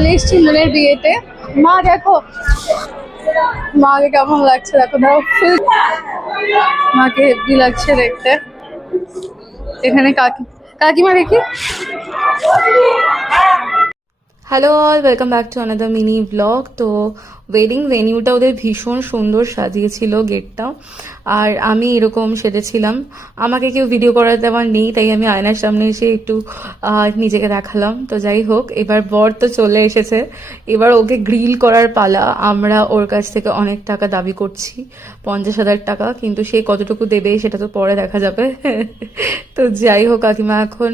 চলে এসেছি মনের বিয়েতে। মা দেখো মাকে কেমন লাগছে, দেখো ধরো ফুল মাকে হেভি লাগছে দেখতে। এখানে কাকিমা দেখি। Hello all, welcome back to another mini blog. তো ওয়েডিং ভেনিউটা ওদের ভীষণ সুন্দর সাজিয়েছিল, গেটটা। আর আমি এরকম সেজেছিলাম। আমাকে কেউ ভিডিও করার দেওয়ার নেই, তাই আমি আয়নার সামনে এসে একটু নিজেকে দেখালাম। তো যাই হোক, এবার বর তো চলে এসেছে, এবার ওকে গ্রিল করার পালা। আমরা ওর কাছ থেকে অনেক টাকা দাবি করছি, 50,000 টাকা, কিন্তু সে কতটুকু দেবে সেটা তো পরে দেখা যাবে। তো যাই হোক, কাকিমা এখন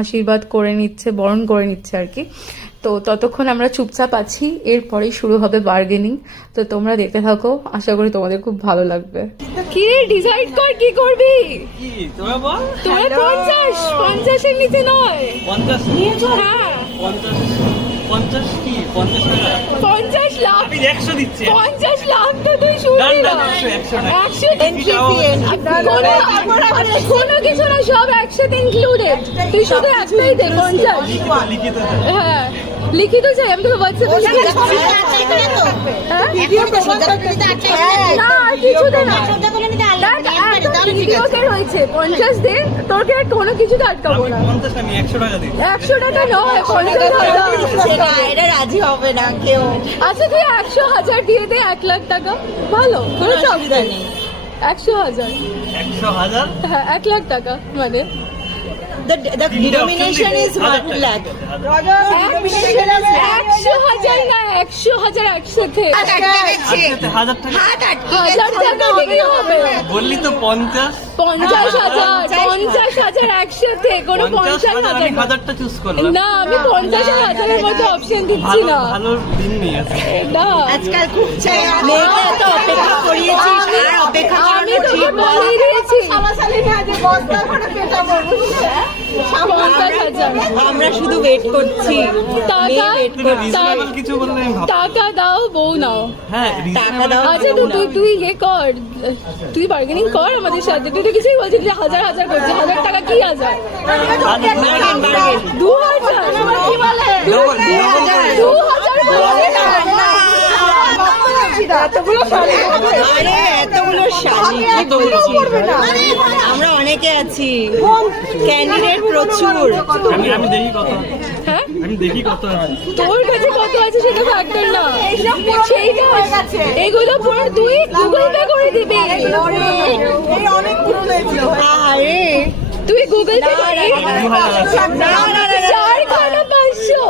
আশীর্বাদ করে নিচ্ছে, বরণ করে নিচ্ছে আর কি। তো ততক্ষণ আমরা চুপচাপ আছি, এরপরেই শুরু হবে বার্গেনিং। তো তোমরা দেখতে থাকো, আশা করি তোমাদের খুব ভালো লাগবে। কি রে, ডিসাইড কর কি করবি? কি তোরা বল? তোরা 50 এর নিচে নয়। 50 নিয়েছো? হ্যাঁ 50 কি 50 টাকা? 50 লাখ। আমি 100 দিচ্ছি। 50 লাখ তো তুই শুনবি না। 100 কোনো কিছু না, সব একসাথে ইনক্লুডেড। তুই শুধু একটাই দে, 50। লিখিত হ্যাঁ লিখিত চাই, আমি তোকে হোয়াটসঅ্যাপে লিখে দিচ্ছি। না আর কিছু দে না, ভিডিওতে রয়েছে 50 দে, তোকে আর কোনো কিছুতে আটকাবো না। 50 আমি 100 টাকা দিই। 100 টাকা নয়, 50,000। এটা রাজি হবে না কেউ। আচ্ছা তুই 100,000 দিয়ে দে, 1 লাখ টাকা। ভালো, কোনো অসুবিধা নেই। 100,000, 100,000 হ্যাঁ 1 লাখ টাকা মানে The denomination is 1 lakh. 100,000 না, 100,000 একসাথে। 1000 টাকা 1000 টাকা দিলে হবে। বললি তো 50। 50,000 একসাথে, কোনো 50,000 আমি 50,000 1000টা চুজ করলাম। না, আমি 50,000 এর মধ্যে অপশন দিচ্ছি ভালো না। ভালো দিন নেই আজকে। না আজকাল খুব চাই। মেয়েটা এত অপেক্ষা করিয়েছিস, আর অপেক্ষা আমি করানো তোকে ঠিক নয়। বলেই দিয়েছি। 50,000 আমরা শুধু ওয়েট করছি। টাকা তুমি রিজনেবল কিছু বললে আমি ভাবতাম। টাকা দাও, বউ নাও। হ্যাঁ টাকা দাও। আচ্ছা তুই ইয়ে কর, তুই বার্গেনিং কর আমাদের সাথে। তুই তো কিছুই বলছিস যে 1000 করছিস। 1000 টাকা কি 1000? 2,000 কি বলে? 2,000 আরে এতগুলো শাড়ি আমরা অনেকে আছি, ক্যান্ডিডেট প্রচুর। আমি দেখি কত। হ্যাঁ আমি দেখি কত আছে। তোর কাছে কত আছে সেটা ফ্যাক্টর না, সেইটা এগুলো পুরো তুই গুগল পে করে দিবি। আরে তুই গুগল পে করে 2000 আছে। 4 খানা 500।